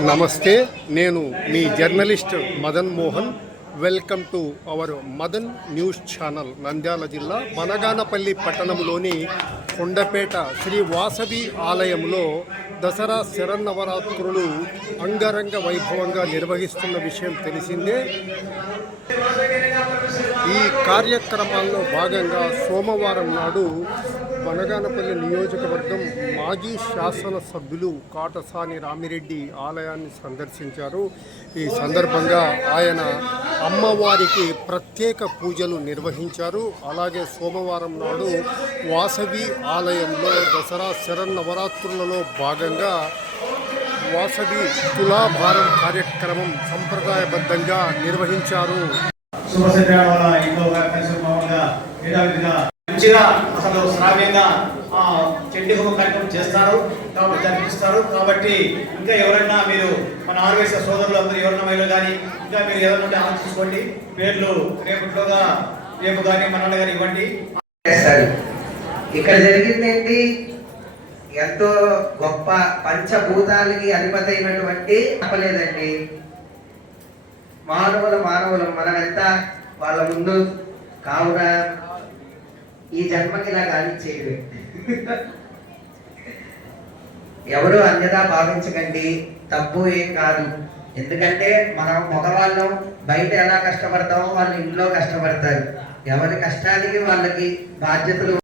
నమస్తే నేను మీ journalist Madan Mohan. Welcome to our Madan news channel Nandyal జిల్లా మనగానపల్లి పట్టణంలోని కొండపేట శ్రీ వాసవి ఆలయంలో దసరా శరన్నవరాత్రులు అంగరంగ వైభవంగా నిర్వహిస్తున్న విషయం తెలిసిందే. ఈ కార్యక్రమాల్లో భాగంగా సోమవారం నాడు వనగానపల్లి నియోజకవర్గం మాజీ శాసనసభ్యులు కాటసాని రామిరెడ్డి ఆలయాన్ని సందర్శించారు. ఈ సందర్భంగా ఆయన అమ్మవారికి ప్రత్యేక పూజలు నిర్వహించారు. అలాగే సోమవారం నాడు వాసవి ఆలయంలో దసరా శరన్నవరాత్రులలో భాగంగా వాసవి తులాభారం కార్యక్రమం సంప్రదాయబద్ధంగా నిర్వహించారు. మంచిగా అసలు శ్రావ్యంగా ఆ, హోమ కార్యక్రమం చేస్తారు కాబట్టి జరిపిస్తారు కాబట్టి ఇంకా ఎవరైనా మీరు మన ఆర్వేశ సోదరులు అందరూ ఎవరైనా మహిళలు కానీ ఇంకా మీరు ఏదైనా ఉంటే ఆలోచించుకోండి పేర్లు రేపట్లోగా రేపు కానీ మన కానీ ఇవ్వండి. ఇక్కడ జరిగింది ఏంటి ఎంతో గొప్ప పంచభూతాలకి అధిపతి అయినటువంటి తప్పలేదండి మానవులు మానవులు మనమెంతా వాళ్ళ ముందు కావున ఈ జన్మకి ఇలా గాలి చేయడు ఎవరు అన్యదా భావించకండి తప్పు ఏం కాదు. ఎందుకంటే మనం మగవాళ్ళం బయట ఎలా కష్టపడతామో వాళ్ళు ఇంట్లో కష్టపడతారు. ఎవరి కష్టానికి వాళ్ళకి బాధ్యతలు